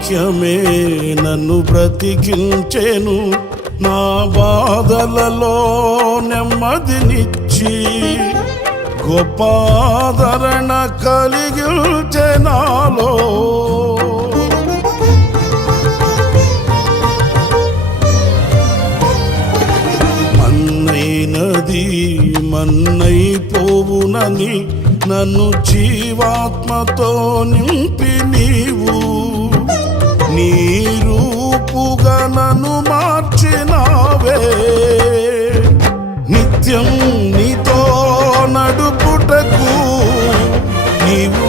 వాక్యమే నన్ను బ్రతికించెను, నా బాధలలో నెమ్మదినిచ్చి గొప్ప ఆదరణ కలిగించె నాలో. మన్నైనది మన్నైపోవునని నన్ను జీవాత్మతో నింపి నీవు నీ రూపుగా నన్ను మార్చినావే. నిత్యం నీతో నడుపుటకు నీవు